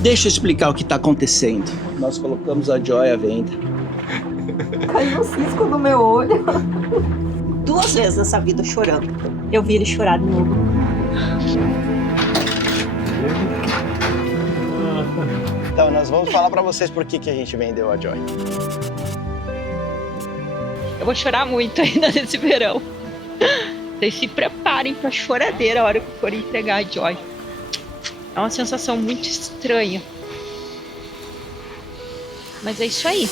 Deixa eu explicar o que tá acontecendo. Nós colocamos a Joy à venda. Caiu um cisco no meu olho. 2 vezes nessa vida chorando. Eu vi ele chorar de novo. Então, nós vamos falar pra vocês por que a gente vendeu a Joy. Eu vou chorar muito ainda nesse verão. Vocês se preparem pra choradeira a hora que for entregar a Joy. É uma sensação muito estranha. Mas é isso aí.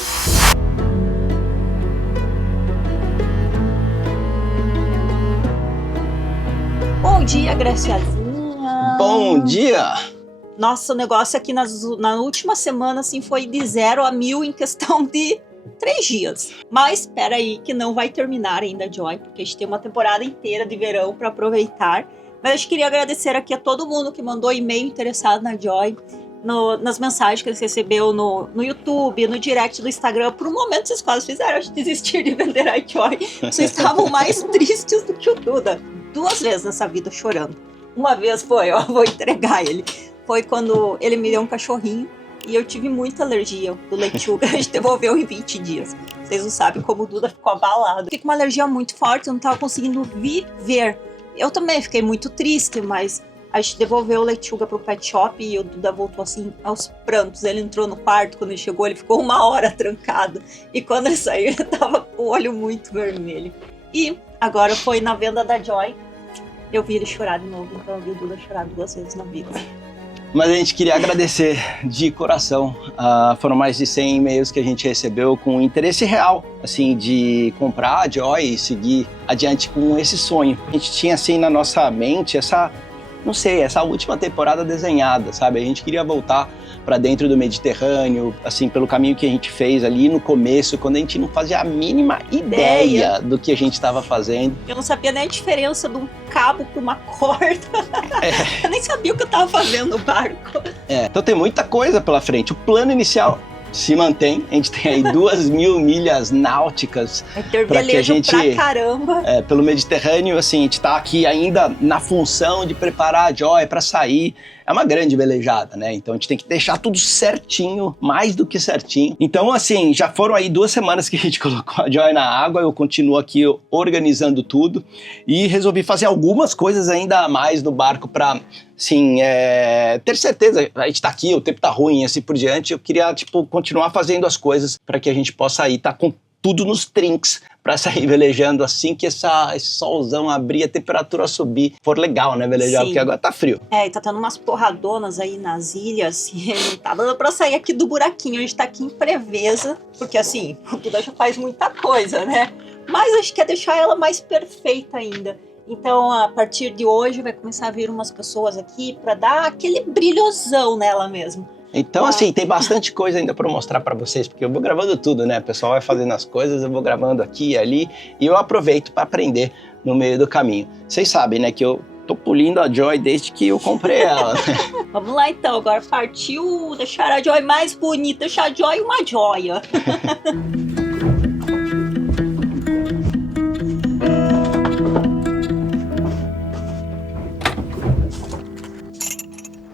Bom dia, Graciazinha. Bom dia! Nossa, o negócio aqui na última semana assim, foi de 0 a 1000 em questão de 3 dias. Mas espera aí que não vai terminar ainda, Joy, porque a gente tem uma temporada inteira de verão para aproveitar. Mas eu queria agradecer aqui a todo mundo que mandou e-mail interessado na Joy, nas mensagens que eles recebeu no YouTube, no direct do Instagram. Por um momento vocês quase fizeram a gente desistir de vender a Joy. Vocês estavam mais tristes do que o Duda. 2 vezes nessa vida chorando. Uma vez foi, ó, vou entregar ele. Foi quando ele me deu um cachorrinho e eu tive muita alergia do leituga. A gente devolveu em 20 dias. Vocês não sabem como o Duda ficou abalado. Fiquei com uma alergia muito forte, eu não estava conseguindo viver. Eu também fiquei muito triste, mas a gente devolveu o leituga pro pet shop e o Duda voltou assim aos prantos. Ele entrou no quarto, quando ele chegou ele ficou 1 hora trancado. E quando ele saiu ele tava com o olho muito vermelho. E agora foi na venda da Joy. Eu vi ele chorar de novo, então eu vi o Duda chorar 2 vezes na vida. Mas a gente queria agradecer de coração. Foram mais de 100 e-mails que a gente recebeu com interesse real, assim, de comprar a Joy e seguir adiante com esse sonho. A gente tinha, assim, na nossa mente essa última temporada desenhada, sabe? A gente queria voltar para dentro do Mediterrâneo, assim, pelo caminho que a gente fez ali no começo, quando a gente não fazia a mínima ideia do que a gente estava fazendo. Eu não sabia nem a diferença de um cabo para uma corda. Eu nem sabia o que eu estava fazendo no barco. Então tem muita coisa pela frente. O plano inicial se mantém. A gente tem aí 2.000 milhas náuticas para que a gente, pra caramba. Pelo Mediterrâneo, assim, a gente tá aqui ainda na função de preparar a Joy para sair. É uma grande velejada, né? Então a gente tem que deixar tudo certinho, mais do que certinho. Então, assim, já foram aí 2 semanas que a gente colocou a Joy na água, eu continuo aqui organizando tudo e resolvi fazer algumas coisas ainda a mais no barco para, assim, ter certeza. A gente tá aqui, o tempo tá ruim, assim por diante. Eu queria, tipo, continuar fazendo as coisas para que a gente possa aí estar com tudo nos trinks para sair velejando assim que esse solzão abrir, a temperatura subir. For legal, né, velejar? Sim. Porque agora tá frio. E tá tendo umas porradonas aí nas ilhas e não tá dando pra sair aqui do buraquinho. A gente tá aqui em Preveza, porque assim, o Duda já faz muita coisa, né? Mas a gente quer deixar ela mais perfeita ainda. Então, a partir de hoje, vai começar a vir umas pessoas aqui pra dar aquele brilhosão nela mesmo. Então, assim, tem bastante coisa ainda para mostrar para vocês, porque eu vou gravando tudo, né? O pessoal vai fazendo as coisas, eu vou gravando aqui e ali, e eu aproveito para aprender no meio do caminho. Vocês sabem, né, que eu tô pulindo a Joy desde que eu comprei ela, né? Vamos lá, então. Agora partiu deixar a Joy mais bonita, deixar a Joy uma joia.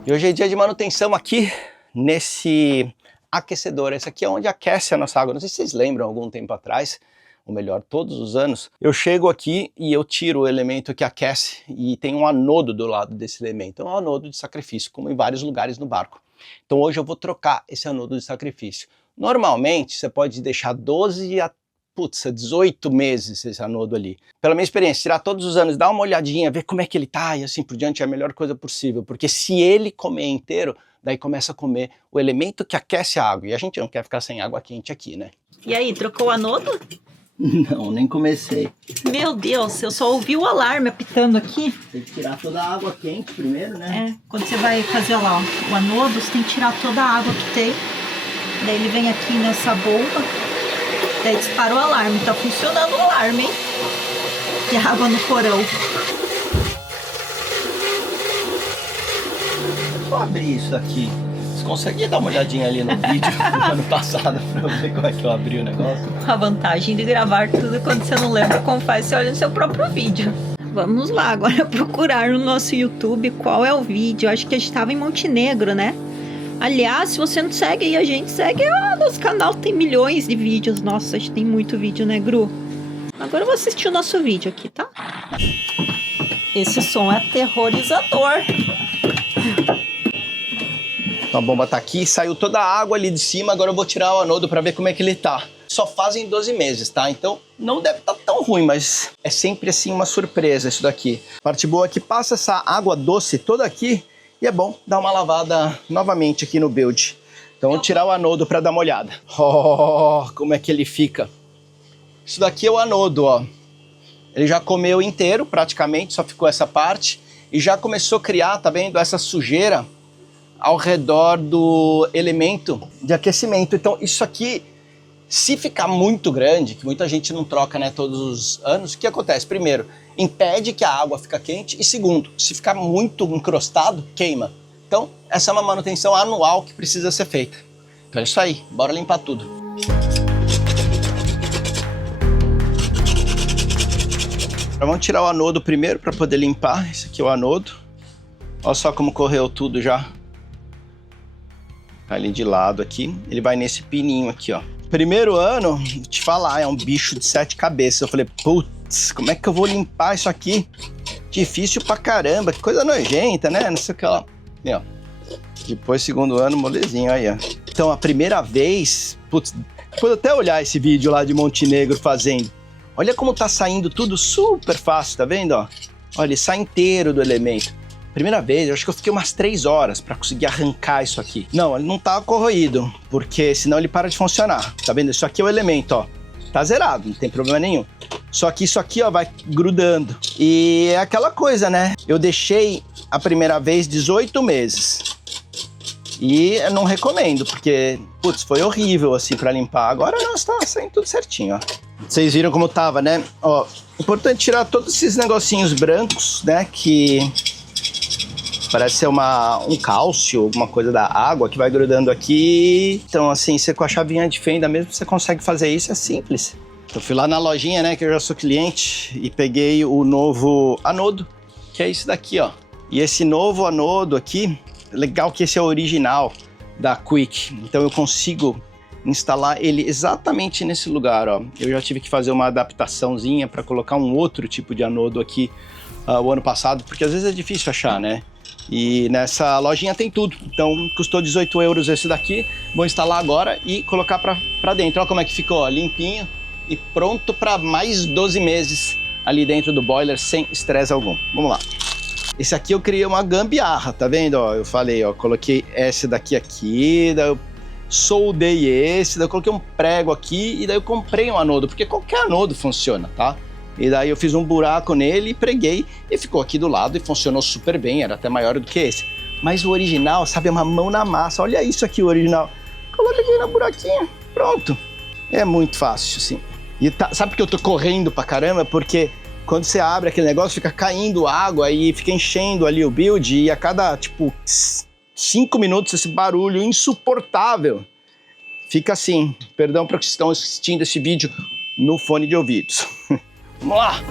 E hoje é dia de manutenção aqui nesse aquecedor. Esse aqui é onde aquece a nossa água. Não sei se vocês lembram, algum tempo atrás, ou melhor, todos os anos, eu chego aqui e eu tiro o elemento que aquece e tem um anodo do lado desse elemento. É um anodo de sacrifício, como em vários lugares no barco. Então hoje eu vou trocar esse anodo de sacrifício. Normalmente você pode deixar 12 a 18 meses esse anodo ali. Pela minha experiência, tirar todos os anos, dar uma olhadinha, ver como é que ele tá e assim por diante é a melhor coisa possível. Porque se ele comer inteiro, daí começa a comer o elemento que aquece a água. E a gente não quer ficar sem água quente aqui, né? E aí, trocou o anodo? Não, nem comecei. Meu Deus, eu só ouvi o alarme apitando aqui. Tem que tirar toda a água quente primeiro, né? Quando você vai fazer lá o anodo, você tem que tirar toda a água que tem. Daí ele vem aqui nessa bomba. Daí dispara o alarme. Tá funcionando o alarme, hein? De água no porão. Vou abrir isso aqui. Vocês conseguem dar uma olhadinha ali no vídeo do ano passado pra eu ver como é que eu abri o negócio? A vantagem de gravar tudo quando você não lembra como faz, você olha no seu próprio vídeo. Vamos lá agora procurar no nosso YouTube qual é o vídeo. Acho que a gente estava em Montenegro, né? Aliás, se você não segue aí a gente, segue o nosso canal, tem milhões de vídeos. Nossa, a gente tem muito vídeo, né, Gru? Agora eu vou assistir o nosso vídeo aqui, tá? Esse som é aterrorizador. Então a bomba tá aqui, saiu toda a água ali de cima, agora eu vou tirar o anodo para ver como é que ele tá. Só fazem 12 meses, tá? Então não deve estar tão ruim, mas é sempre assim uma surpresa isso daqui. A parte boa é que passa essa água doce toda aqui e é bom dar uma lavada novamente aqui no build. Então vou tirar o anodo para dar uma olhada. Oh, como é que ele fica. Isso daqui é o anodo, ó. Ele já comeu inteiro praticamente, só ficou essa parte. E já começou a criar, tá vendo, essa sujeira ao redor do elemento de aquecimento. Então isso aqui, se ficar muito grande, que muita gente não troca, né, todos os anos, o que acontece? Primeiro, impede que a água fique quente e segundo, se ficar muito encrostado, queima. Então essa é uma manutenção anual que precisa ser feita. Então é isso aí, bora limpar tudo. Então, vamos tirar o anodo primeiro para poder limpar. Esse aqui é o anodo. Olha só como correu tudo já. Ali de lado aqui, ele vai nesse pininho aqui, ó. Primeiro ano, vou te falar, é um bicho de 7 cabeças. Eu falei, putz, como é que eu vou limpar isso aqui? Difícil pra caramba, que coisa nojenta, né? Não sei o que lá. E, ó, depois, segundo ano, molezinho aí, ó. Então, a primeira vez, putz, depois até olhar esse vídeo lá de Montenegro fazendo. Olha como tá saindo tudo super fácil, tá vendo, ó? Olha, ele sai inteiro do elemento. Primeira vez, eu acho que eu fiquei umas 3 horas para conseguir arrancar isso aqui. Não, ele não tá corroído, porque senão ele para de funcionar. Tá vendo? Isso aqui é o elemento, ó. Tá zerado, não tem problema nenhum. Só que isso aqui, ó, vai grudando. E é aquela coisa, né? Eu deixei a primeira vez 18 meses. E eu não recomendo, porque, putz, foi horrível, assim, para limpar. Agora, nossa, tá saindo tudo certinho, ó. Vocês viram como tava, né? Ó, importante tirar todos esses negocinhos brancos, né? Que parece ser um cálcio, alguma coisa da água que vai grudando aqui. Então, assim, você com a chavinha de fenda mesmo, você consegue fazer isso, é simples. Eu fui lá na lojinha, né, que eu já sou cliente, e peguei o novo anodo, que é esse daqui, ó. E esse novo anodo aqui, legal que esse é o original da Quick. Então eu consigo instalar ele exatamente nesse lugar, ó. Eu já tive que fazer uma adaptaçãozinha para colocar um outro tipo de anodo aqui o ano passado, porque às vezes é difícil achar, né? E nessa lojinha tem tudo, então custou 18 € esse daqui. Vou instalar agora e colocar pra dentro. Olha como é que ficou, ó, limpinho e pronto para mais 12 meses ali dentro do boiler sem estresse algum. Vamos lá. Esse aqui eu criei uma gambiarra, tá vendo? Ó, eu falei, ó, coloquei esse daqui, daí eu soldei esse, daí eu coloquei um prego aqui e daí eu comprei um anodo, porque qualquer anodo funciona, tá? E daí eu fiz um buraco nele e preguei e ficou aqui do lado e funcionou super bem, era até maior do que esse. Mas o original, sabe, é uma mão na massa. Olha isso aqui, o original. Coloca aqui no buraquinho, pronto. É muito fácil, assim. E tá, sabe por que eu tô correndo pra caramba? Porque quando você abre aquele negócio, fica caindo água e fica enchendo ali o build e a cada, tipo, 5 minutos esse barulho insuportável. Fica assim. Perdão para que estão assistindo esse vídeo no fone de ouvidos. Vamos lá!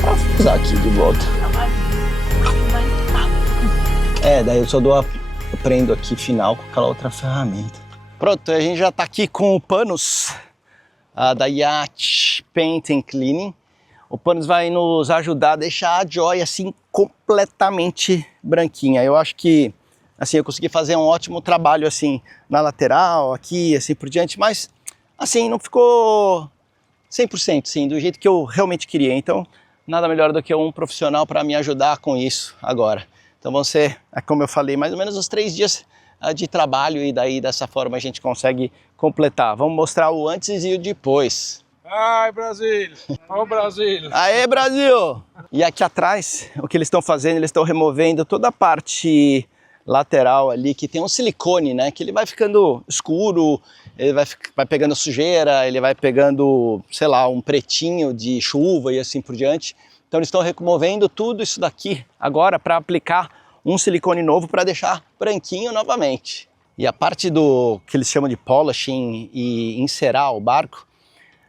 Vou usar aqui de volta. Daí eu só eu prendo aqui final com aquela outra ferramenta. Pronto, a gente já tá aqui com o Panos da Yacht Paint and Cleaning. O Panos vai nos ajudar a deixar a Joy assim completamente branquinha. Eu acho que assim, eu consegui fazer um ótimo trabalho assim na lateral, aqui, assim por diante, mas assim, não ficou 100%, sim, do jeito que eu realmente queria. Então, nada melhor do que um profissional para me ajudar com isso agora. Então vão ser, como eu falei, mais ou menos uns 3 dias de trabalho e daí dessa forma a gente consegue completar. Vamos mostrar o antes e o depois. Ai, Brasil! Ô, Brasil! Aê, Brasil! E aqui atrás, o que eles estão fazendo, eles estão removendo toda a parte lateral ali, que tem um silicone, né, que ele vai ficando escuro, ele vai pegando sujeira, ele vai pegando, sei lá, um pretinho de chuva e assim por diante. Então eles estão removendo tudo isso daqui agora para aplicar um silicone novo para deixar branquinho novamente. E a parte do que eles chamam de polishing e encerar o barco,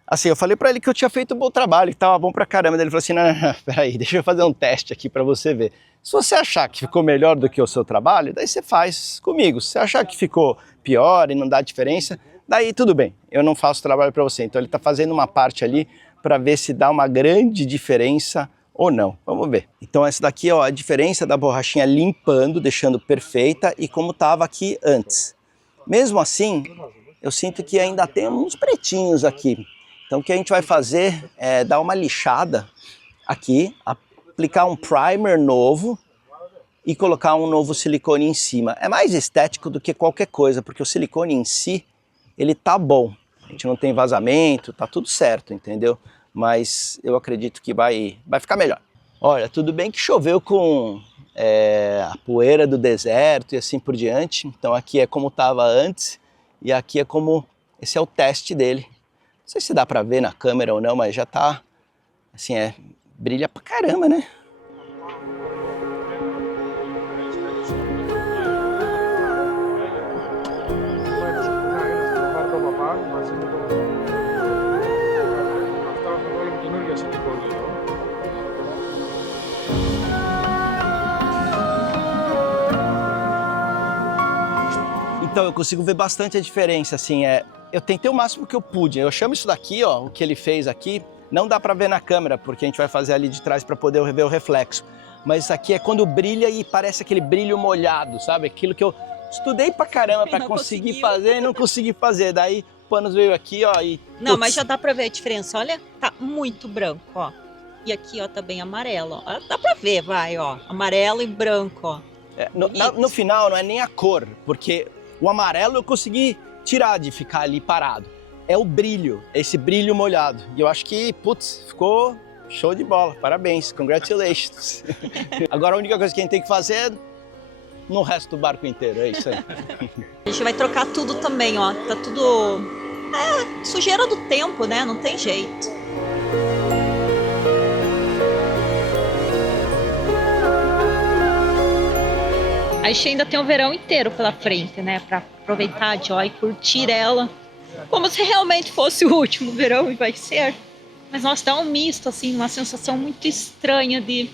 Assim, eu falei pra ele que eu tinha feito um bom trabalho, que tava bom pra caramba. Ele falou assim, não, peraí, deixa eu fazer um teste aqui pra você ver. Se você achar que ficou melhor do que o seu trabalho, daí você faz comigo. Se você achar que ficou pior e não dá diferença, daí tudo bem, eu não faço trabalho pra você. Então ele tá fazendo uma parte ali pra ver se dá uma grande diferença ou não. Vamos ver. Então essa daqui, ó, a diferença da borrachinha limpando, deixando perfeita e como tava aqui antes. Mesmo assim, eu sinto que ainda tem uns pretinhos aqui. Então o que a gente vai fazer é dar uma lixada aqui, aplicar um primer novo e colocar um novo silicone em cima. É mais estético do que qualquer coisa, porque o silicone em si, ele tá bom. A gente não tem vazamento, tá tudo certo, entendeu? Mas eu acredito que vai ficar melhor. Olha, tudo bem que choveu com a poeira do deserto e assim por diante. Então aqui é como estava antes e aqui é como... Esse é o teste dele. Não sei se dá pra ver na câmera ou não, mas já tá... Assim, brilha pra caramba, né? Então eu consigo ver bastante a diferença, assim, eu tentei o máximo que eu pude. Eu chamo isso daqui, ó, o que ele fez aqui, não dá pra ver na câmera, porque a gente vai fazer ali de trás pra poder ver o reflexo. Mas isso aqui é quando brilha e parece aquele brilho molhado, sabe? Aquilo que eu estudei pra caramba pra conseguir fazer e não consegui fazer. Daí o Panos veio aqui, ó, e... Não, mas já dá pra ver a diferença, olha, tá muito branco, ó. E aqui, ó, tá bem amarelo, ó. Dá pra ver, vai, ó, amarelo e branco, ó. No final não é nem a cor, porque o amarelo eu consegui tirar de ficar ali parado. É o brilho, esse brilho molhado. E eu acho que, putz, ficou show de bola. Parabéns, congratulations. Agora a única coisa que a gente tem que fazer é no resto do barco inteiro, é isso aí. A gente vai trocar tudo também, ó. Tá tudo... sujeira do tempo, né? Não tem jeito. A gente ainda tem o verão inteiro pela frente, né? Pra aproveitar a Joy, curtir ela. Como se realmente fosse o último verão e vai ser. Mas nossa, dá um misto, assim, uma sensação muito estranha de...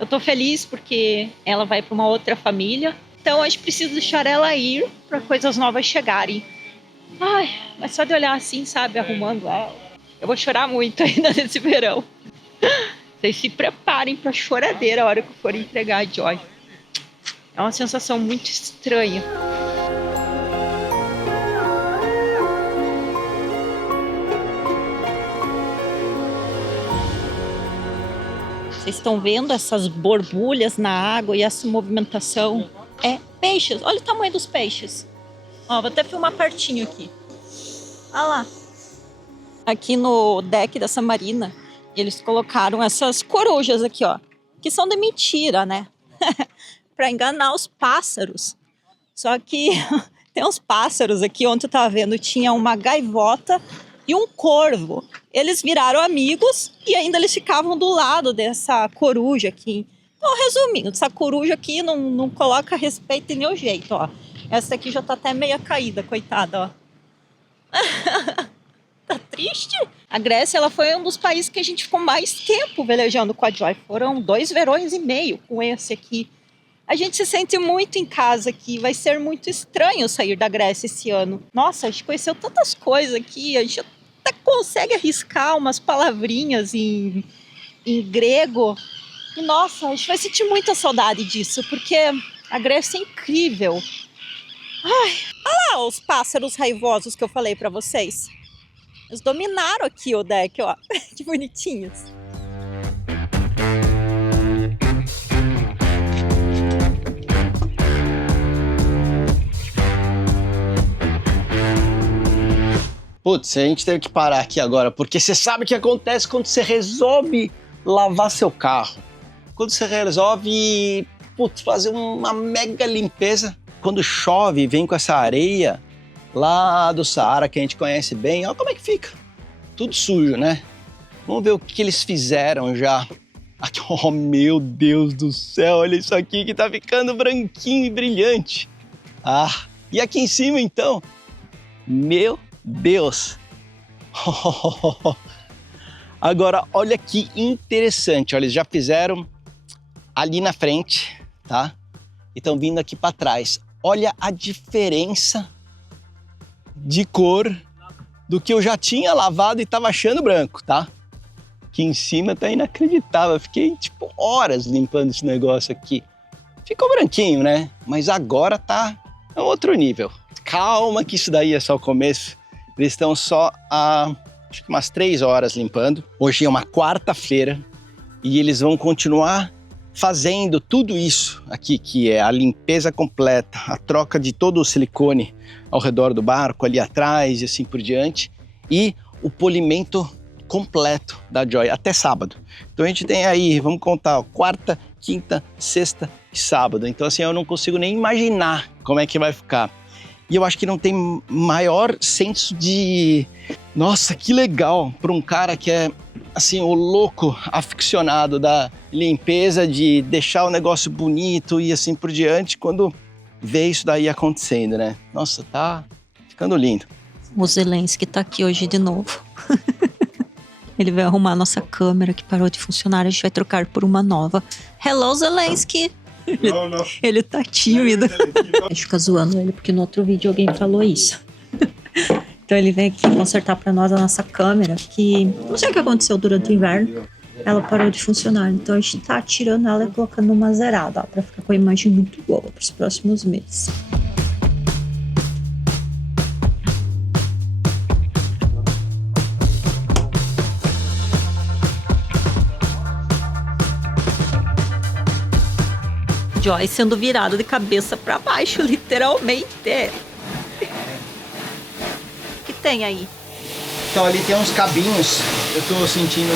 Eu tô feliz porque ela vai pra uma outra família. Então a gente precisa deixar ela ir para coisas novas chegarem. Ai, mas só de olhar assim, sabe, arrumando ela. Eu vou chorar muito ainda nesse verão. Vocês se preparem pra choradeira a hora que eu for entregar a Joy. É uma sensação muito estranha. Vocês estão vendo essas borbulhas na água e essa movimentação? É peixes. Olha o tamanho dos peixes. Ó, vou até filmar pertinho aqui. Olha lá. Aqui no deck dessa marina, eles colocaram essas corujas aqui, ó. Que são de mentira, né? Para enganar os pássaros. Só que tem uns pássaros aqui, onde eu tava vendo, tinha uma gaivota e um corvo. Eles viraram amigos e ainda eles ficavam do lado dessa coruja aqui. Então, resumindo, essa coruja aqui não coloca respeito de nenhum jeito, ó. Essa aqui já tá até meia caída, coitada, ó. Tá triste? A Grécia, ela foi um dos países que a gente ficou mais tempo velejando com a Joy. Foram 2 verões e meio com esse aqui. A gente se sente muito em casa aqui. Vai ser muito estranho sair da Grécia esse ano. Nossa, a gente conheceu tantas coisas aqui. A gente até consegue arriscar umas palavrinhas em grego. E, nossa, a gente vai sentir muita saudade disso, porque a Grécia é incrível. Ai, olha lá os pássaros raivosos que eu falei pra vocês. Eles dominaram aqui o deck, ó. Que bonitinhos. Putz, a gente teve que parar aqui agora, porque você sabe o que acontece quando você resolve lavar seu carro. Quando você resolve, putz, fazer uma mega limpeza. Quando chove, vem com essa areia lá do Saara, que a gente conhece bem, olha como é que fica. Tudo sujo, né? Vamos ver o que eles fizeram já. Aqui, oh, meu Deus do céu, olha isso aqui que tá ficando branquinho e brilhante. Ah, e aqui em cima então, meu Deus, Agora, olha que interessante. Olha, eles já fizeram ali na frente, tá? E estão vindo aqui para trás. Olha a diferença de cor do que eu já tinha lavado e estava achando branco, tá? Aqui em cima tá inacreditável. Eu fiquei, tipo, horas limpando esse negócio aqui. Ficou branquinho, né? Mas agora tá a outro nível. Calma que isso daí é só o começo. Eles estão só há, acho que umas 3 horas limpando. Hoje é uma quarta-feira e eles vão continuar fazendo tudo isso aqui, que é a limpeza completa, a troca de todo o silicone ao redor do barco, ali atrás e assim por diante, e o polimento completo da Joy até sábado. Então a gente tem aí, vamos contar, ó, quarta, quinta, sexta e sábado. Então assim, eu não consigo nem imaginar como é que vai ficar. E eu acho que não tem maior senso de... Nossa, que legal para um cara que é, assim, o louco aficionado da limpeza, de deixar o negócio bonito e assim por diante, quando vê isso daí acontecendo, né? Nossa, tá ficando lindo. O Zelensky tá aqui hoje de novo. Ele vai arrumar a nossa câmera que parou de funcionar, a gente vai trocar por uma nova. Hello, Zelensky! Não. Ele tá tímido. A gente fica zoando ele, porque no outro vídeo alguém falou isso. Então ele vem aqui consertar pra nós a nossa câmera, que não sei o que aconteceu durante o inverno. Ela parou de funcionar, então a gente tá tirando ela e colocando numa zerada, ó, pra ficar com a imagem muito boa pros próximos meses. Joy sendo virada de cabeça pra baixo, literalmente. O que tem aí? Então ali tem uns cabinhos, eu tô sentindo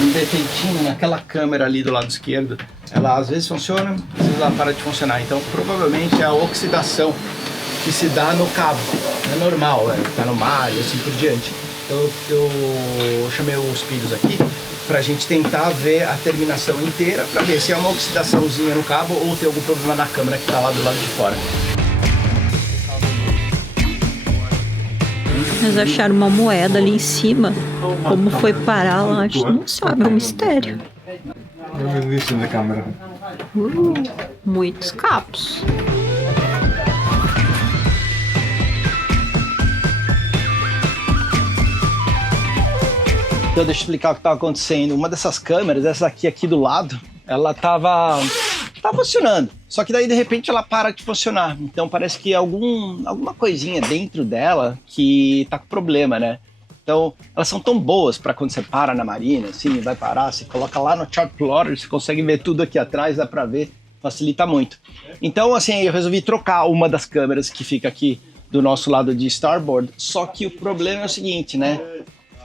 um defeitinho naquela câmera ali do lado esquerdo. Ela às vezes funciona, às vezes ela para de funcionar. Então provavelmente é a oxidação que se dá no cabo. É normal, tá no mar e assim por diante. Então eu chamei os pilhos aqui pra gente tentar ver a terminação inteira, pra ver se é uma oxidaçãozinha no cabo ou tem algum problema na câmera que tá lá do lado de fora. Eles acharam uma moeda ali em cima. Como foi parar lá, a gente não sabe, é um mistério. Isso na câmera. Muitos cabos. Então deixa eu explicar o que estava acontecendo. Uma dessas câmeras, essa aqui do lado, ela tava funcionando. Só que daí de repente ela para de funcionar. Então parece que alguma coisinha dentro dela que tá com problema, né? Então elas são tão boas para quando você para na marina, assim, vai parar, você coloca lá no chart plotter, você consegue ver tudo aqui atrás, dá para ver, facilita muito. Então assim, eu resolvi trocar uma das câmeras que fica aqui do nosso lado de starboard. Só que o problema é o seguinte, né?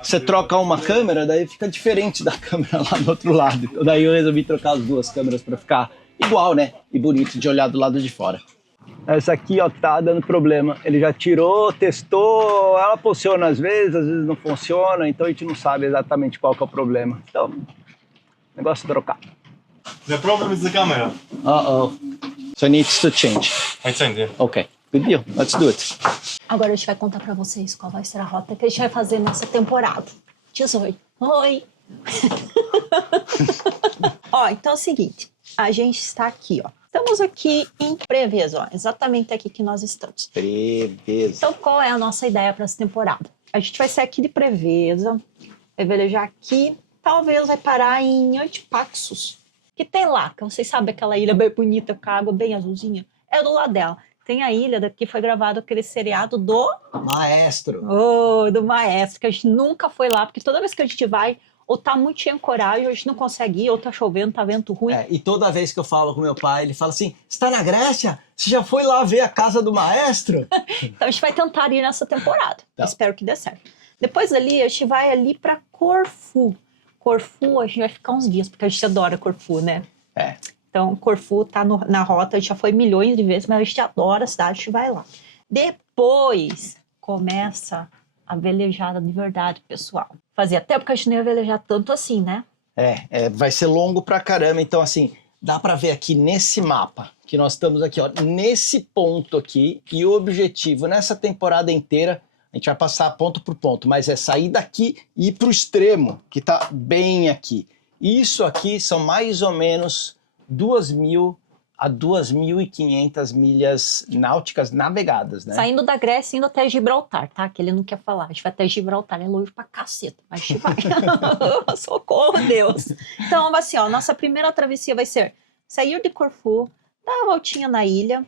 Você troca uma câmera, daí fica diferente da câmera lá do outro lado. Então daí eu resolvi trocar as duas câmeras para ficar igual, né? E bonito de olhar do lado de fora. Essa aqui, ó, tá dando problema. Ele já tirou, testou, ela funciona às vezes não funciona, então a gente não sabe exatamente qual que é o problema. Então, negócio é trocar. The problem is the camera. Uh-oh. So it needs to change. I changed it. Okay, good deal. Let's do it. Agora a gente vai contar pra vocês qual vai ser a rota que a gente vai fazer nessa temporada. Tia Zoe. Oi! Ó, então é o seguinte. A gente está aqui, ó. Estamos aqui em Preveza, ó. Exatamente aqui que nós estamos. Preveza. Então qual é a nossa ideia para essa temporada? A gente vai sair aqui de Preveza, vai velejar aqui, talvez vai parar em Antipaxos. Que tem lá, que vocês sabem aquela ilha bem bonita, com a água bem azulzinha? É do lado dela. Tem a ilha daqui, foi gravado aquele seriado do... Maestro. Oh, do Maestro, que a gente nunca foi lá, porque toda vez que a gente vai, ou tá muito cheio de coragem, ou a gente não consegue ir, ou tá chovendo, tá vento ruim. É, e toda vez que eu falo com meu pai, ele fala assim, você tá na Grécia? Você já foi lá ver a casa do maestro? Então a gente vai tentar ir nessa temporada. Tá. Espero que dê certo. Depois ali, a gente vai ali pra Corfu. Corfu, a gente vai ficar uns dias, porque a gente adora Corfu, né? É. Então, Corfu tá na rota, a gente já foi milhões de vezes, mas a gente adora a cidade, a gente vai lá. Depois, começa a velejada de verdade, pessoal. Fazia tempo que a gente não ia velejar tanto assim, né? Vai ser longo pra caramba, então assim, dá pra ver aqui nesse mapa, que nós estamos aqui, ó, nesse ponto aqui, e o objetivo nessa temporada inteira, a A gente vai passar ponto por ponto, mas é sair daqui e ir para o extremo, que está bem aqui. Isso aqui são mais ou menos 2.000 a 2.500 milhas náuticas navegadas, né? Saindo da Grécia, indo até Gibraltar, tá? Que ele não quer falar. A gente vai até Gibraltar, é longe pra caceta, mas a gente vai. Socorro, Deus. Então, assim, ó, nossa primeira travessia vai ser sair de Corfu, dar uma voltinha na ilha,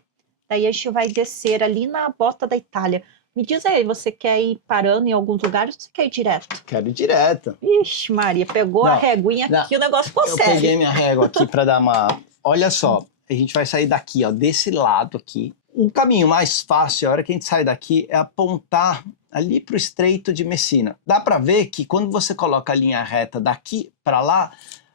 daí a gente vai descer ali na bota da Itália. Me diz aí, você quer ir parando em alguns lugares ou você quer ir direto? Quero ir direto. Ixi, Maria, pegou a reguinha aqui, o negócio ficou Eu sério. peguei minha régua aqui para dar uma... Olha só, a gente vai sair daqui, ó, desse lado aqui. O caminho mais fácil, a hora que a gente sai daqui, é apontar ali para o Estreito de Messina. Dá para ver que quando você coloca a linha reta daqui para lá,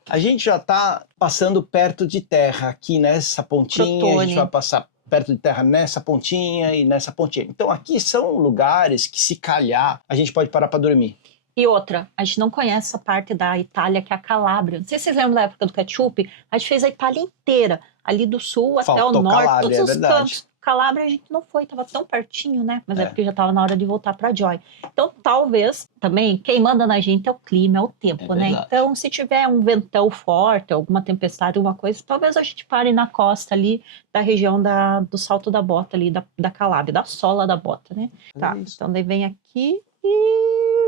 a gente já está passando perto de terra aqui nessa pontinha, Crotone. a gente vai passar perto de terra nessa pontinha e nessa pontinha. Então aqui são lugares que, se calhar, a gente pode parar para dormir. E outra, a gente não conhece essa parte da Itália, que é a Calábria. Não sei se vocês lembram da época do ketchup, a gente fez a Itália inteira, ali do sul até o Faltou norte, Calábria, todos é os verdade. cantos. Calábria a gente não foi, tava tão pertinho, né? Mas é É. porque já tava na hora de voltar para Joy. Então, talvez, também, quem manda na gente é o clima, é o tempo, É né? verdade. Então, se tiver um ventão forte, alguma tempestade, alguma coisa, talvez a gente pare na costa ali, da região do Salto da Bota ali, da Calábria, da sola da bota, né? Tá, Isso. então daí vem aqui e...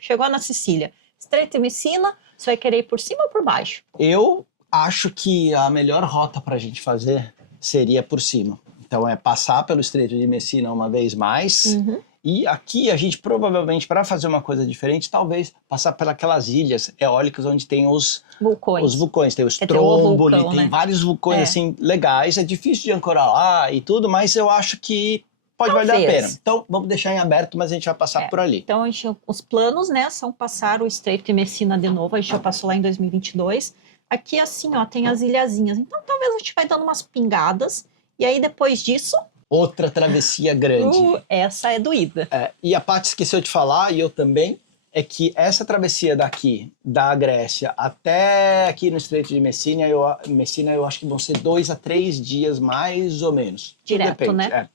chegou na Sicília. Estreito de Messina, você vai querer ir por cima ou por baixo? Eu acho que a melhor rota para a gente fazer seria por cima. Então é passar pelo Estreito de Messina uma vez mais. E aqui a gente provavelmente, para fazer uma coisa diferente, talvez passar pelas ilhas eólicas onde tem os Vulcões. vulcões. Tem o É, tem o Stromboli, vulcão, tem né? vários vulcões É. assim legais. É difícil de ancorar lá e tudo, mas eu acho que pode valer a Talvez. pena. Então vamos deixar em aberto, mas a gente vai passar por ali. Então, os planos, né, são passar o Estreito de Messina de novo. A gente já passou lá em 2022. Aqui, assim, ó, tem as ilhazinhas. Então, talvez a gente vai dando umas pingadas. E aí, depois disso, Outra travessia grande. essa é doída. É, e a Paty esqueceu de falar, e eu também, é que essa travessia daqui, da Grécia até aqui no Estreito de Messina, eu acho que vão ser 2 a 3 dias, mais ou menos. Tudo Direto, depende, né? é.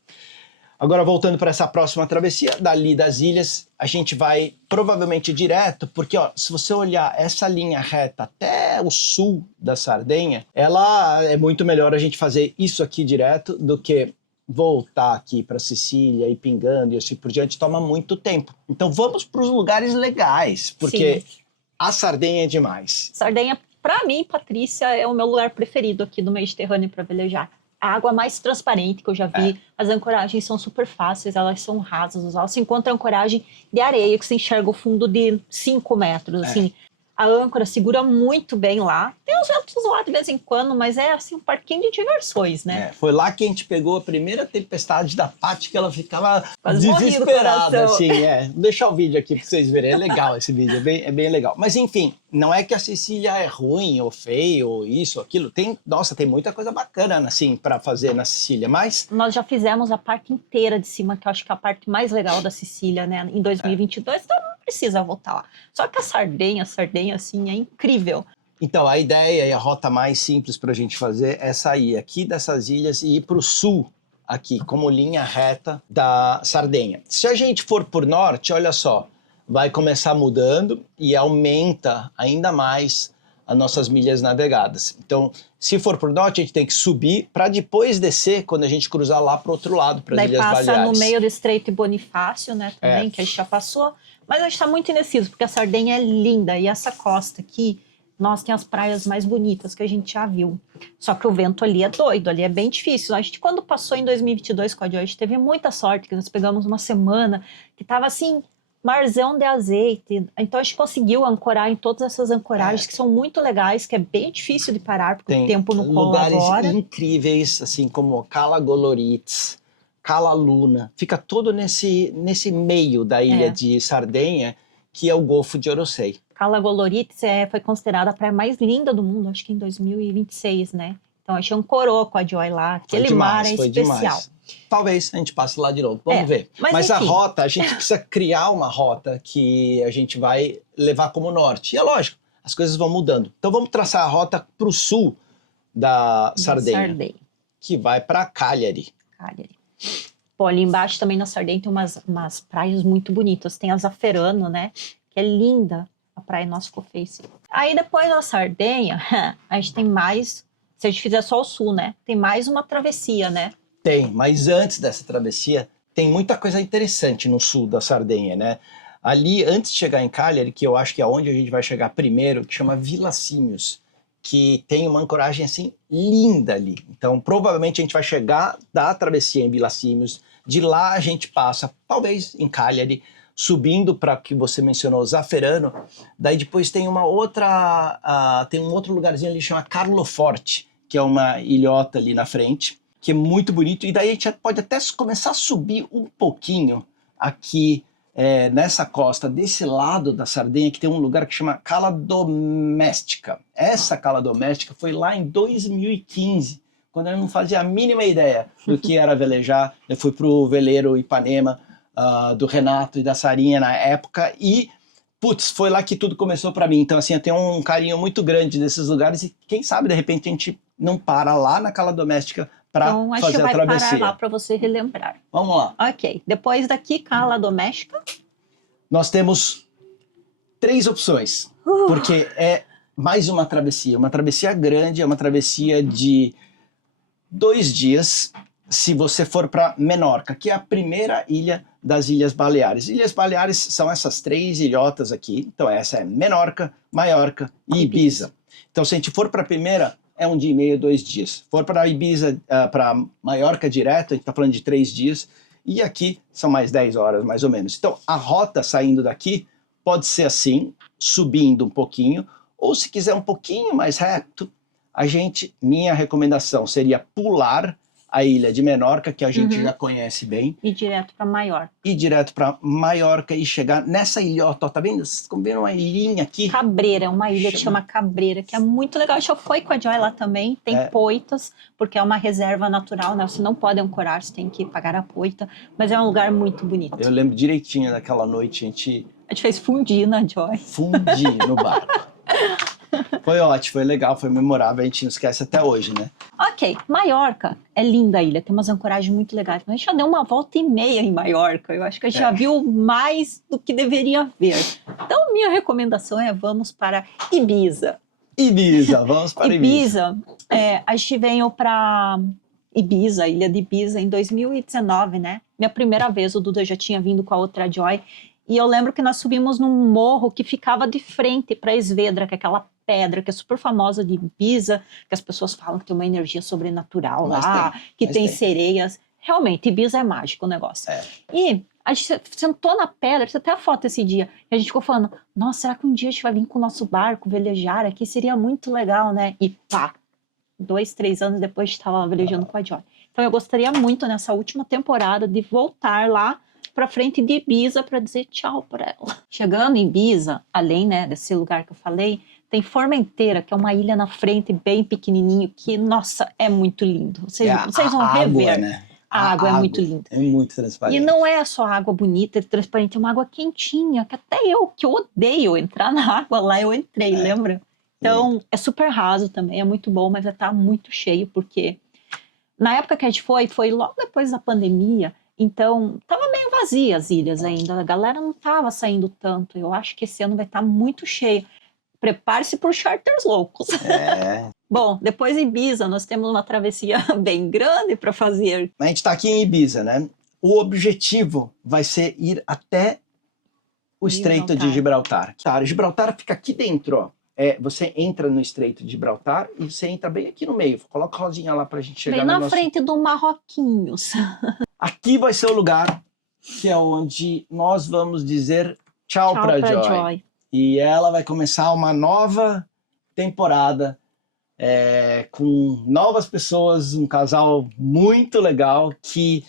Agora, voltando para essa próxima travessia, dali das ilhas, a gente vai provavelmente direto, porque ó, se você olhar essa linha reta até o sul da Sardenha, ela é muito melhor a gente fazer isso aqui direto do que voltar aqui para Sicília e pingando e assim por diante, toma muito tempo. Então vamos para os lugares legais, porque a Sardenha é demais. Sardenha, pra mim, Patrícia, é o meu lugar preferido aqui do Mediterrâneo para velejar. A água mais transparente que eu já vi, as ancoragens são super fáceis, elas são rasas, você encontra ancoragem de areia, que você enxerga o fundo de 5 metros, assim. A âncora segura muito bem lá. Tem uns ventos lá de vez em quando, mas é assim um parquinho de diversões, né? É, foi lá que a gente pegou a primeira tempestade da Paty, que ela ficava Quase morria do desesperada, coração. assim, Vou deixar o vídeo aqui para vocês verem, é legal esse vídeo, é bem legal. Mas enfim, não é que a Sicília é ruim ou feio ou isso ou aquilo, tem muita coisa bacana, assim, para fazer na Sicília, mas... Nós já fizemos a parte inteira de cima, que eu acho que é a parte mais legal da Sicília, né? Em 2022, então não precisa voltar lá. Só que a Sardenha, assim, é incrível. Então, a ideia e a rota mais simples para a gente fazer é sair aqui dessas ilhas e ir para o sul, aqui, como linha reta da Sardenha. Se a gente for por norte, olha só, vai começar mudando e aumenta ainda mais as nossas milhas navegadas. Então, se for por norte, a gente tem que subir para depois descer quando a gente cruzar lá para o outro lado, para as Daí Ilhas passa Baleares. no meio do Estreito de Bonifácio, né, também, que a gente já passou. Mas a gente está muito indeciso, porque a Sardenha é linda e essa costa aqui, nós tem as praias mais bonitas que a gente já viu. Só que o vento ali é doido, ali é bem difícil. A gente, quando passou em 2022 com a Joy, a gente teve muita sorte, que nós pegamos uma semana que tava assim, marzão de azeite. Então a gente conseguiu ancorar em todas essas ancoragens que são muito legais, que é bem difícil de parar, porque Tem o tempo não lugares colabora. incríveis, assim como Cala Golorites, Cala Luna, fica todo nesse meio da ilha de Sardenha, que é o Golfo de Orosei. Cala Golorites foi considerada a praia mais linda do mundo, acho que em 2026, né? Então a gente ancorou com a Joy lá, aquele mar é especial. Demais. Talvez a gente passe lá de novo, vamos ver. Mas a enfim. rota, a gente precisa criar uma rota que a gente vai levar como norte. E é lógico, as coisas vão mudando. Então vamos traçar a rota para o sul da Sardenha, que vai para Cagliari. Bom, ali embaixo também na Sardenha tem umas praias muito bonitas. Tem a Zaferano, né? Que é linda. A praia nossa ficou feia. Aí depois da Sardenha, a gente tem mais... Se a gente fizer só o sul, né? Tem mais uma travessia, né? Tem, mas antes dessa travessia, tem muita coisa interessante no sul da Sardenha, né? Ali, antes de chegar em Cagliari, que eu acho que é onde a gente vai chegar primeiro, que chama Vila Simios, que tem uma ancoragem, assim, linda ali. Então, provavelmente a gente vai chegar da travessia em Vila Simios, de lá a gente passa, talvez em Cagliari, subindo para que você mencionou, Zaferano. Daí depois tem uma outra, tem um outro lugarzinho ali que chama Carloforte, que é uma ilhota ali na frente, que é muito bonito. E daí a gente pode até começar a subir um pouquinho aqui nessa costa, desse lado da Sardenha, que tem um lugar que chama Cala Domestica. Essa Cala Domestica foi lá em 2015, quando eu não fazia a mínima ideia do que era velejar. Eu fui pro veleiro Ipanema, do Renato e da Sarinha na época, e putz, foi lá que tudo começou para mim. Então assim, eu tenho um carinho muito grande desses lugares, e quem sabe de repente a gente não para lá na Cala Domestica para Então, acho fazer que a vai travessia. parar lá para você relembrar. Vamos lá. Ok. Depois daqui, Cala Domestica. Nós temos 3 opções, porque é mais uma travessia grande, é uma travessia de 2 dias, se você for para Menorca, que é a primeira ilha das Ilhas Baleares. Ilhas Baleares são essas 3 ilhotas aqui, então essa é Menorca, Maiorca e Ibiza. Então se a gente for para a primeira, é 1 dia e meio, 2 dias. For para Ibiza, para Maiorca direto, a gente está falando de 3 dias, e aqui são mais 10 horas, mais ou menos. Então a rota saindo daqui pode ser assim, subindo um pouquinho, ou se quiser um pouquinho mais reto, minha recomendação seria pular a ilha de Menorca, que a gente já conhece bem. E direto para Maiorca. Ir direto para Maiorca e chegar nessa ilhota, ó, tá vendo? Vocês estão vendo uma ilhinha aqui? Cabreira, é uma ilha que chama Cabreira, que é muito legal. A gente já foi com a Joy lá também, tem poitas, porque é uma reserva natural, né? Você não pode ancorar, você tem que pagar a poita, mas é um lugar muito bonito. Eu lembro direitinho daquela noite, a gente fez fundir na Joy. Fundir no barco. Foi ótimo, foi legal, foi memorável, a gente não esquece até hoje, né? Ok, Maiorca é linda a ilha, tem umas ancoragens muito legais. Mas a gente já deu uma volta e meia em Maiorca, eu acho que a gente já viu mais do que deveria ver. Então, minha recomendação é vamos para Ibiza. Ibiza, vamos para Ibiza. A gente veio para Ibiza, a ilha de Ibiza, em 2019, né? Minha primeira vez, o Duda já tinha vindo com a outra Joy. E eu lembro que nós subimos num morro que ficava de frente para Esvedra, que é aquela pedra que é super famosa de Ibiza, que as pessoas falam que tem uma energia sobrenatural lá, que tem sereias. Realmente, Ibiza é mágico o negócio. E a gente sentou na pedra, você até a foto esse dia, e a gente ficou falando, nossa, será que um dia a gente vai vir com o nosso barco velejar aqui? Seria muito legal, né? E pá, 2, 3 anos depois a gente estava velejando com a Joy. Então eu gostaria muito, nessa última temporada, de voltar lá para frente de Ibiza para dizer tchau para ela. Chegando em Ibiza, além, né, desse lugar que eu falei, tem Formentera, que é uma ilha na frente, bem pequenininho, que, nossa, é muito lindo. Vocês vão rever. Água, né? A água é muito linda. É muito transparente. E não é só água bonita e transparente, é uma água quentinha, que até eu, que eu odeio entrar na água lá, eu entrei, lembra? Então, é super raso também, é muito bom, mas tá muito cheio, porque na época que a gente foi logo depois da pandemia, então tava meio vazia as ilhas ainda, a galera não tava saindo tanto, eu acho que esse ano vai estar muito cheio. Prepare-se por charters loucos. Bom, depois em Ibiza, nós temos uma travessia bem grande para fazer. A gente está aqui em Ibiza, né? O objetivo vai ser ir até o Estreito de Gibraltar. Gibraltar fica aqui dentro, ó. Você entra no Estreito de Gibraltar e você entra bem aqui no meio. Coloca a rosinha lá pra gente chegar bem na frente do Marroquinhos. Aqui vai ser o lugar que é onde nós vamos dizer tchau pra Joy. E ela vai começar uma nova temporada com novas pessoas, um casal muito legal que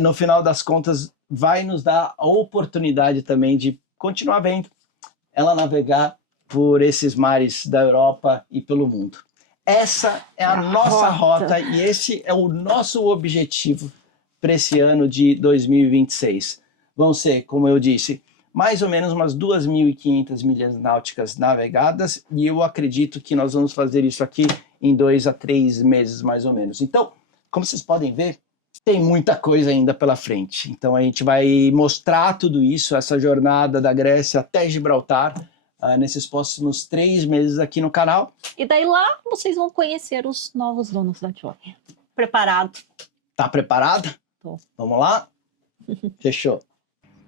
no final das contas vai nos dar a oportunidade também de continuar vendo ela navegar por esses mares da Europa e pelo mundo. Essa é a nossa rota e esse é o nosso objetivo para esse ano de 2026. Vão ser, como eu disse, mais ou menos umas 2.500 milhas náuticas navegadas, e eu acredito que nós vamos fazer isso aqui em 2 a 3 meses, mais ou menos. Então, como vocês podem ver, tem muita coisa ainda pela frente. Então a gente vai mostrar tudo isso, essa jornada da Grécia até Gibraltar, nesses próximos 3 meses aqui no canal. E daí lá vocês vão conhecer os novos donos da Joy. Preparado? Tá preparada? Tô. Vamos lá? Fechou.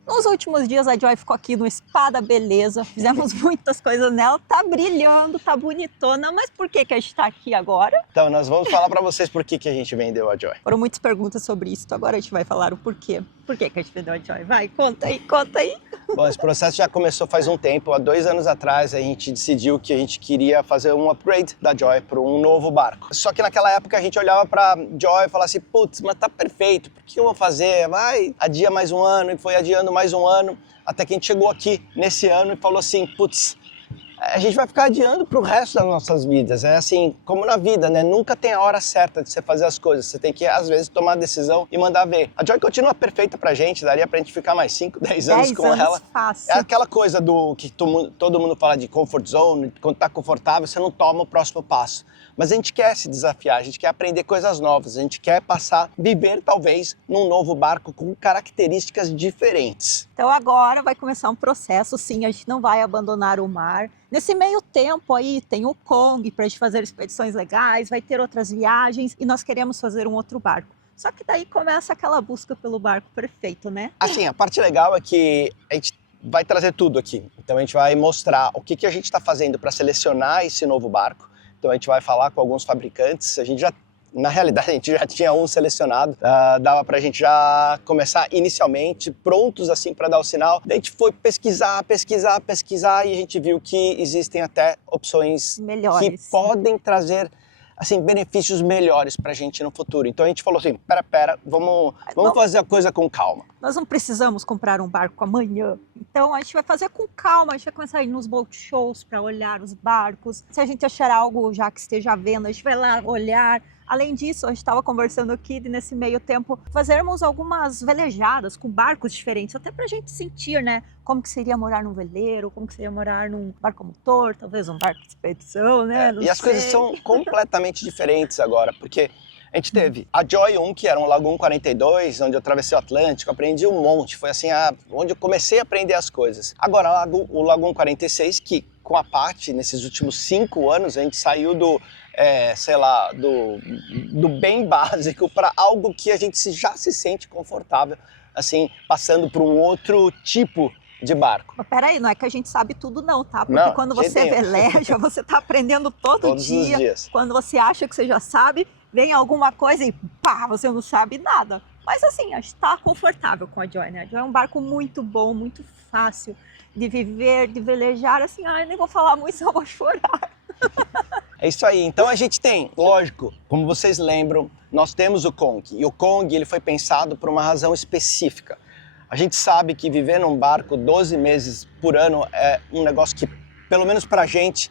Nos últimos dias a Joy ficou aqui no Spa da Beleza, fizemos muitas coisas nela, tá brilhando, tá bonitona, mas por que a gente tá aqui agora? Então, nós vamos falar para vocês por que a gente vendeu a Joy. Foram muitas perguntas sobre isso, agora a gente vai falar o porquê. Por que a gente vendeu a Joy? Vai, conta aí, conta aí. Bom, esse processo já começou faz um tempo. Há 2 anos atrás a gente decidiu que a gente queria fazer um upgrade da Joy para um novo barco. Só que naquela época a gente olhava para Joy e falava assim, putz, mas tá perfeito, por que eu vou fazer? Vai, adia mais um ano, e foi adiando mais um ano, até que a gente chegou aqui nesse ano e falou assim, putz, a gente vai ficar adiando pro resto das nossas vidas. É assim, como na vida, né? Nunca tem a hora certa de você fazer as coisas. Você tem que, às vezes, tomar a decisão e mandar ver. A Joy continua perfeita pra gente, daria pra gente ficar mais 5, 10 anos com ela. Fácil. É aquela coisa do que todo mundo fala de comfort zone, quando tá confortável, você não toma o próximo passo. Mas a gente quer se desafiar, a gente quer aprender coisas novas, a gente quer viver talvez num novo barco com características diferentes. Então agora vai começar um processo, sim, a gente não vai abandonar o mar. Nesse meio tempo aí tem o Kong para a gente fazer expedições legais, vai ter outras viagens e nós queremos fazer um outro barco. Só que daí começa aquela busca pelo barco perfeito, né? Assim, a parte legal é que a gente vai trazer tudo aqui. Então a gente vai mostrar o que a gente está fazendo para selecionar esse novo barco. Então a gente vai falar com alguns fabricantes, na realidade a gente já tinha um selecionado, dava pra gente já começar inicialmente, prontos assim para dar o sinal. Daí a gente foi pesquisar e a gente viu que existem até opções melhores que podem trazer assim, benefícios melhores pra gente no futuro. Então a gente falou assim, pera, vamos fazer a coisa com calma. Nós não precisamos comprar um barco amanhã, então a gente vai fazer com calma, a gente vai começar a ir nos boat shows para olhar os barcos. Se a gente achar algo já que esteja à venda, a gente vai lá olhar. Além disso, a gente estava conversando aqui de nesse meio tempo fazermos algumas velejadas com barcos diferentes, até pra gente sentir, né, como que seria morar num veleiro, como que seria morar num barco a motor, talvez um barco de expedição, né? Não e as sei. coisas são completamente diferentes agora, porque a gente teve a Joy 1, que era um Lagoon 42, onde eu atravessei o Atlântico, aprendi um monte, foi assim, onde eu comecei a aprender as coisas. Agora, o Lagoon 46, que com a Paty, nesses últimos 5 anos, a gente saiu do bem básico para algo que a gente já se sente confortável, assim, passando para um outro tipo de barco. Mas peraí, não é que a gente sabe tudo não, tá? Porque não, quando você veleja, você tá aprendendo todos dia. Os dias. Quando você acha que você já sabe, vem alguma coisa e pá, você não sabe nada. Mas assim, a gente tá confortável com a Joy, né? A Joy é um barco muito bom, muito fácil de viver, de velejar, assim, eu nem vou falar muito, só vou chorar. É isso aí. Então a gente tem, lógico, como vocês lembram, nós temos o Kong. E o Kong ele foi pensado por uma razão específica. A gente sabe que viver num barco 12 meses por ano é um negócio que, pelo menos pra gente,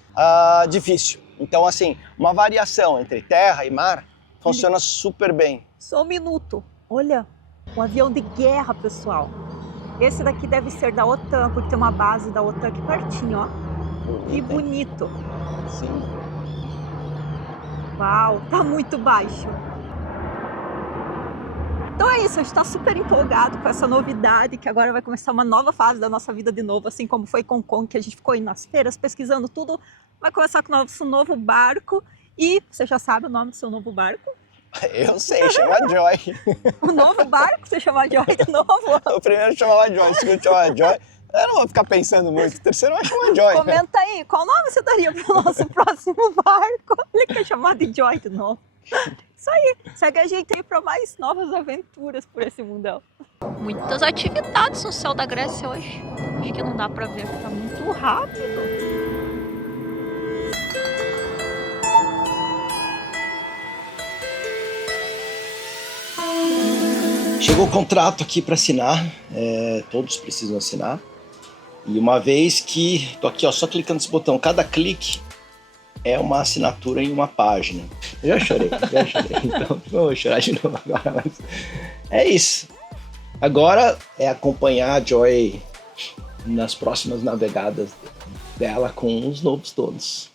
difícil. Então, assim, uma variação entre terra e mar funciona super bem. Só um minuto. Olha, um avião de guerra, pessoal. Esse daqui deve ser da OTAN, porque tem uma base da OTAN aqui pertinho, ó. Que bonito. Sim. Uau, tá muito baixo. Então é isso, a gente tá super empolgado com essa novidade, que agora vai começar uma nova fase da nossa vida de novo, assim como foi com o Kong, que a gente ficou indo nas feiras, pesquisando tudo. Vai começar com o nosso novo barco. E você já sabe o nome do seu novo barco? Eu sei, chama Joy. O novo barco? Você chama Joy de novo? O primeiro chamava Joy, o segundo chamava Joy. Eu não vou ficar pensando muito. O terceiro vai chamar Joy. Comenta aí, qual nome você daria pro nosso próximo barco? Ele quer chamar de Joy de novo. Isso aí, segue a gente aí para mais novas aventuras por esse mundão. Muitas atividades no céu da Grécia hoje. Acho que não dá pra ver, tá muito rápido. Chegou o contrato aqui para assinar, todos precisam assinar. E uma vez que, tô aqui ó, só clicando nesse botão, cada clique é uma assinatura em uma página. Eu já chorei, então não vou chorar de novo agora, mas é isso. Agora é acompanhar a Joy nas próximas navegadas dela com os novos donos.